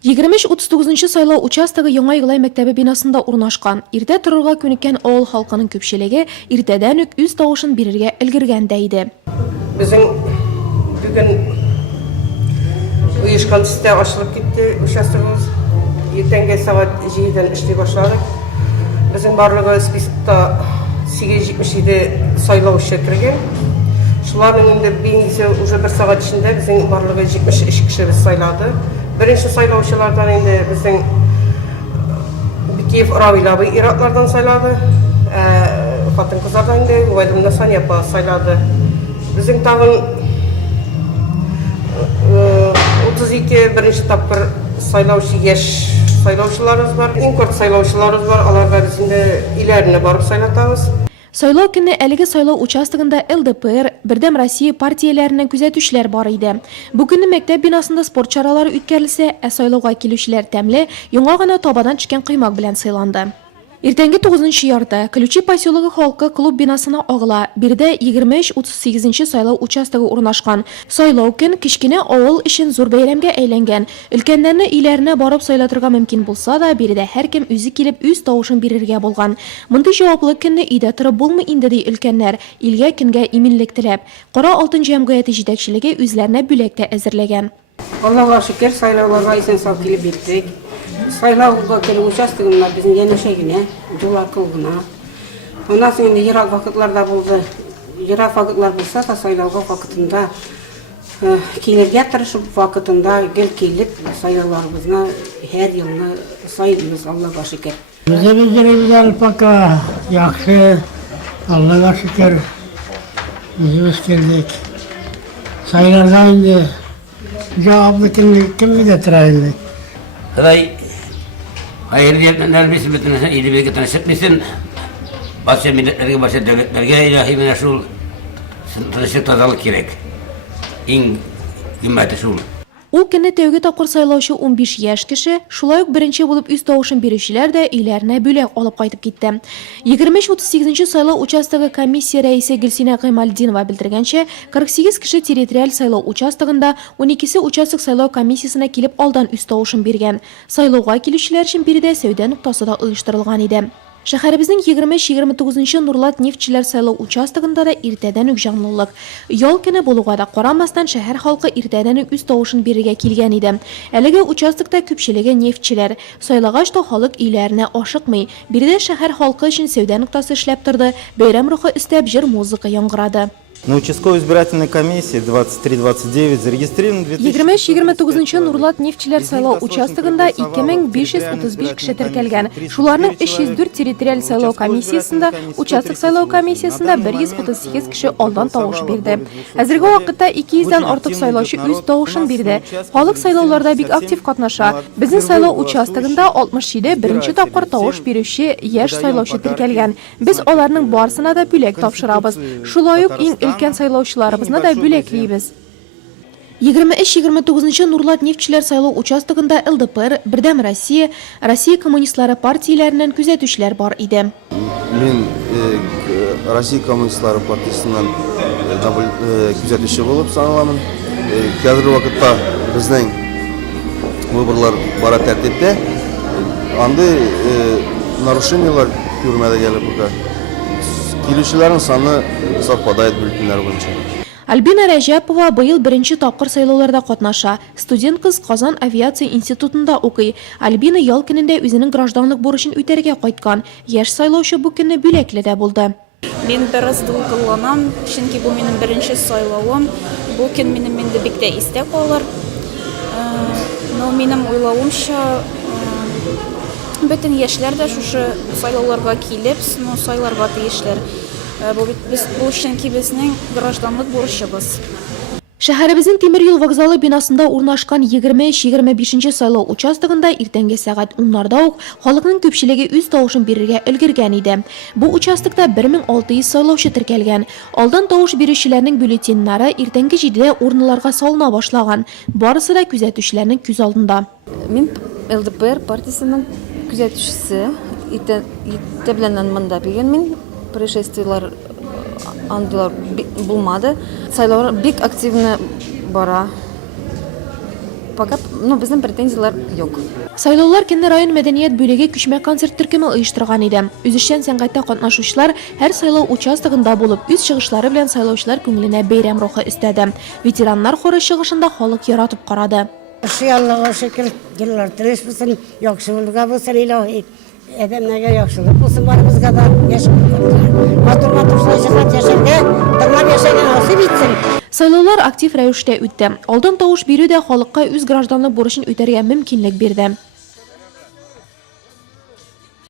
23-39 сайлау участогы Яңа Йылай мәктәбе бинасында урнашкан. Иртә торырга күнеккән авыл халкының күпчелеге иртәдән үк үз тавышын бирергә өлгергән дә иде. Безнең бүген уешкан төстә ачылып китте участогыбыз. Иртәнге сәгать 7-дән эшли башладык. Безнең барлыгы спискта 877 сайлаучы кергән. Шуларның инде бинесе уже 1 сәгать эчендә безнең барлыгы 73 кеше сайлады. Birinci saylaучылардан инде безнең Бикеев Равил абый ираклардан сайлады. Хатын-кызлардан инде Вәлимна Сания апа сайлады. Безнең тагын 32 беренче тапкыр сайлаучы яшь сайлаучыларыбыз бар. Иң күп сайлаучыларыбыз бар. Аларга без инде иләренә барып сайлатабыз. Сайлау көне әлеге сайлау участогында ЛДПР, Бердәм Россия партияләренең күзәтүчеләр бар иде. Бу көнне мәктәп бинасында спорт чаралары үткәрелсә, сайлауга килүчеләр тәмле, яңа гына табадан төшкән кыймак белән сыйланды. Иртәнге 9 ярда Ключи поселогы халкы клуб бинасына агыла. Бирдә 23-38 сайлау участогы урнашкан. Сайлау көн кичкенә авыл өчен зур бәйрәмгә әйләнгән. Өлкәннәрне өйләренә барып сайлатырга мөмкин булса да, бирдә һәркем үзе килеп үз тавышын бирергә булган. Мондый җаваплы көнне өйдә торып булмый инде ди өлкәннәр, илгә көнгә иминлек теләп. Кара алтын җәмгыяте җитәкчелеге үзләренә бүләк тә әзерләгән. Аллаһка шөкер, сайлауларга исән сау килеп биттек. Сайлауга келу участогында безнең янәшә генә, юллар кылгына. Ондан соң инде ерак вакытларда булды. Ерак вакытлар булса да сайлауга вакытында килергә тырышып вакытында гел килеп сайлауларыбызны һәр елны сайлыйбыз, Аллаһка шөкер. Бездә пока яхшы, Аллаһка шөкер. Үзебез килдек. Сайларга инде җаваплы кем дә тора инде. Хыдай hayırlı nalbisi bütün iyi bir tanışıkmışsın. Başka milletlerge, başka devletlerge ilahi meşhur tanışık tazalık gerek. İn kıymeti şul. Ул көнне тәүге тапкыр сайлаучы 15 яшь кеше, шулай ук беренче булып үз тавышын бирүчеләр дә өйләренә бүләк алып кайтып китте. 23-38 сайлау участогы комиссия рәисе Гөлсинә Гыймальдинова белдергәнчә, 48 кеше территориаль сайлау участогында, 12се участок сайлау комиссиясына килеп алдан үз тавышын биргән. Сайлауга килүчеләр өчен биредә сәүдә нуктасы да оештырылган иде. Шәһәребезнең 20-29 Нурлат нефтчеләр сайлау участогында да иртәдән үк җанлылык. Ял көне булуга да карамастан шәһәр халкы иртәдән үк үз тавышын бирергә килгән иде. Әлеге участокта күпчелеге нефтчеләр. Сайлагач та халык өйләренә ашыкмый. Биредә шәһәр халкы өчен сәүдә нуктасы эшләп торды. Бәйрәм рухы өстәп җыр музыка яңгырады. На участковой избирательной комиссии 23-29 зарегистрировано 20-29 Нурлат нефтчеләр сайлау участогында 2535 кеше теркәлгән. Шуларның 304 территориаль сайлау комиссиясында, участок сайлау комиссиясында 138 кеше алдан тавыш бирде. Хәзерге вакытта 200-дән артык сайлаучы үз тавышын бирде. Халык сайлауларда бик актив катнаша. Безнең сайлау участогында 67 беренче тапкыр тавыш бирүче яшь сайлаучы теркәлгән. Без аларның барысына да бүләк тапшырабыз. Шулай ук иң өлкән сайлаучыларыбызны да бүләклибез. 23-29 Нурлат нефтчеләр сайлау участогында ЛДПР, Бердәм Россия, Россия коммунистлары партияләреннән күзәтүчеләр бар иде. Мин Россия коммунистлары партиясыннан күзәтүче булып саналамын. Хәзерге вакытта безнең выборлар бара тәртиптә. Андый нарушениялар күрмәдә гелеп була. Килүчеләрнең саны совпадает бюллетеньләр буенча. Альбина Рәҗәпова быел беренче тапкыр сайлауларда катнаша. Студент кыз Казан авиация институтында укый. Альбина ял көнендә үзенең гражданлык бурычын үтәргә кайткан. Яшь сайлаучы бу көнне бүләкле дә булды. Мин бераз дулкынланам, чөнки бу минем беренче сайлавым. Бу көн минем инде бик тә истә калыр. Но минем уйлавымча, бөтен яшьләр дә шушы сайлауларга килеп, сайларга тиешләр. Бу чөнки безнең гражданлык бурычыбыз. Шәһәребезнең тимер юл вокзалы бинасында урнашкан 20-25 сайлау участогында иртәнге сәгать 10-нарда ук халыкның күпчелеге үз тавышын бирергә өлгергән иде. Бу участокта 1600 сайлаучы теркәлгән. Алдан тавыш бирүчеләрнең бюллетеннары иртәнге 7дә урыннарга салына башлаган. Барысы да күзәтүчеләрнең күз алдында. Мин ЛДПР партиясының күзәтүчесе, иртә белән монда бигән мин происшествиялар андыйлар булмады. Сайлаулар бик активны бара. пока безнең претензиялар юк. Сайлаулар Кенне район мәдәният бүлеге күчмә концерт төркеме оештырган иде. Үзешчән сәнгатьтә катнашучылар һәр сайлау участогында булып, үз чыгышлары белән сайлаучылар күңеленә бәйрәм рухы өстәде. Ветераннар хоры чыгышында халык яратып карады. Аллага шөкер, еллар тырыш булсын, яхшылыгы булсын илаһи. Әдәмнәргә яхшылык булсын барыбызга да яшәп калырга. Матур-матур сайлаучылар яшәргә, тыңлап яшәргә насыйп итсен. Сайлаулар актив рәвештә үтте. Алдан тавыш бирү дә халыкка үз гражданлык бурычын үтәргә мөмкинлек бирде.